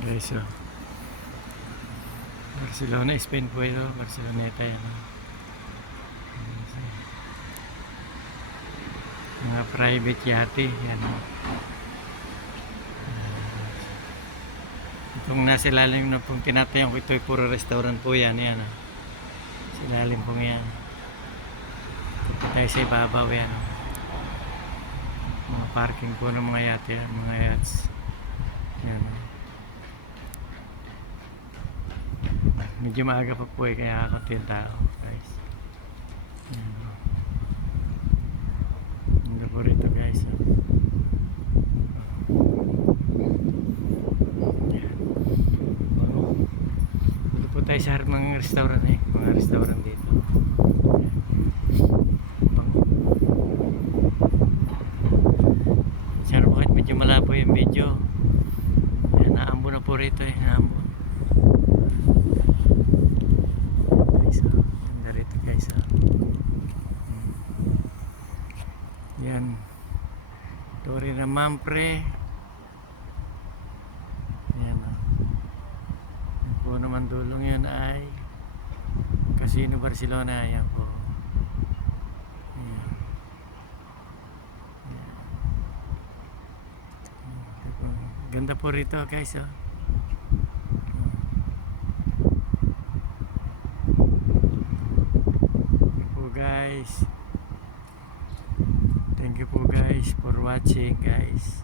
Guys, so Barcelona, Spain po ito. Barceloneta yan. Mga private yate yan. Itong nasa ilalim na pong tinatayan ko, ito ay puro restaurant po yan. Yan. Sa ilalim pong yan. Ito po tayo sa ibabaw yan. Mga parking po ng mga yate yan, mga yachts. Yan. Medyo maaga pa po kaya kakunti yung tao, guys. Yan. Ganda po rito, guys. Yan. Dito po tayo sa harap ng restaurant mga restaurant dito. Sana po kahit medyo malabo yung video. Yan, naambo na po rito naambo. Ganda rito, guys. Yan. Torre na Mampre. Yan. Yan po naman dulong yan ay Casino Barcelona. Yan po. Yan. Yan. Ganda po rito, guys. Guys, thank you po guys for watching, guys.